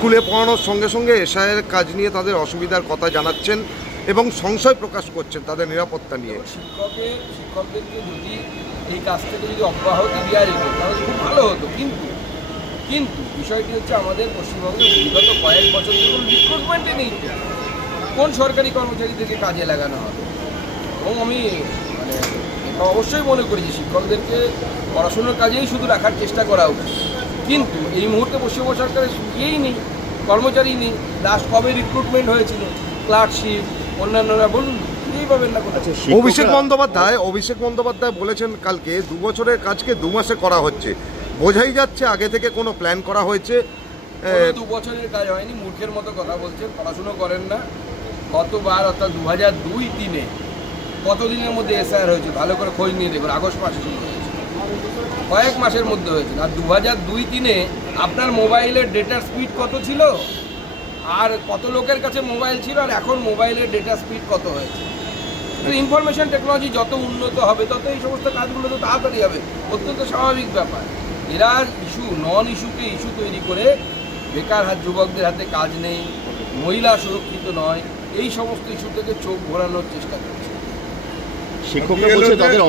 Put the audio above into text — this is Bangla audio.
স্কুলে পড়ানোর সঙ্গে সঙ্গে এসআইয়ের কাজ নিয়ে তাদের অসুবিধার কথা জানাচ্ছেন এবং সংশয় প্রকাশ করছেন তাদের নিরাপত্তা নিয়ে। শিক্ষকদেরকে যদি এই কাজ থেকে যদি অব্যাহতি দেওয়া যেত তাহলে খুব ভালো হতো, কিন্তু বিষয়টি হচ্ছে আমাদের পশ্চিমবঙ্গে বিগত কয়েক বছর ধরে রিক্রুটমেন্টে নেই। কোন সরকারি কর্মচারী থেকে কাজে লাগানো হবে? এবং আমি এটা অবশ্যই মনে করি যে শিক্ষকদেরকে পড়াশোনার কাজেই শুধু রাখার চেষ্টা করা উচিত, কিন্তু এই মুহূর্তে পশ্চিমবঙ্গ সরকারের ইয়েই নেই, কর্মচারী নেই। লাস্ট কবে রিক্রুটমেন্ট হয়েছিল? ক্লার্কশিপ অন্যান্যরা বলুন, এই পাবেন না কোথাও। অভিষেক বন্দ্যোপাধ্যায় বলেছেন কালকে 2 বছরের কাজকে 2 মাসে করা হচ্ছে। বোঝাই যাচ্ছে আগে থেকে কোনো প্ল্যান করা হয়েছে। 2 বছরের কাজ হয়নি, মূর্খের মতো কথা বলছেন, পড়াশুনো করেন না। গতবার অর্থাৎ 2002-03 কতদিনের মধ্যে এসআইআর হয়েছে ভালো করে খোঁজ নিয়ে দেখুন। আগস্ট মাসে শুরু হয়েছে, কয়েক মাসের মধ্যে হয়েছিল। আর 2002-03 আপনার মোবাইলের ডেটার স্পিড কত ছিল, আর কত লোকের কাছে মোবাইল ছিল, আর এখন মোবাইলের ডেটা স্পিড কত হয়েছে। ইনফরমেশন টেকনোলজি যত উন্নত হবে তত এই সমস্ত কাজগুলো তো তাড়াতাড়ি হবে, অত্যন্ত স্বাভাবিক ব্যাপার। এরা নন ইস্যুকে ইস্যু তৈরি করে বেকার যুবকদের হাতে কাজ নেই, মহিলা সুরক্ষিত নয়, এই সমস্ত ইস্যু থেকে চোখ ঘোরানোর চেষ্টা করছে। শিক্ষকরা বলছে তাদের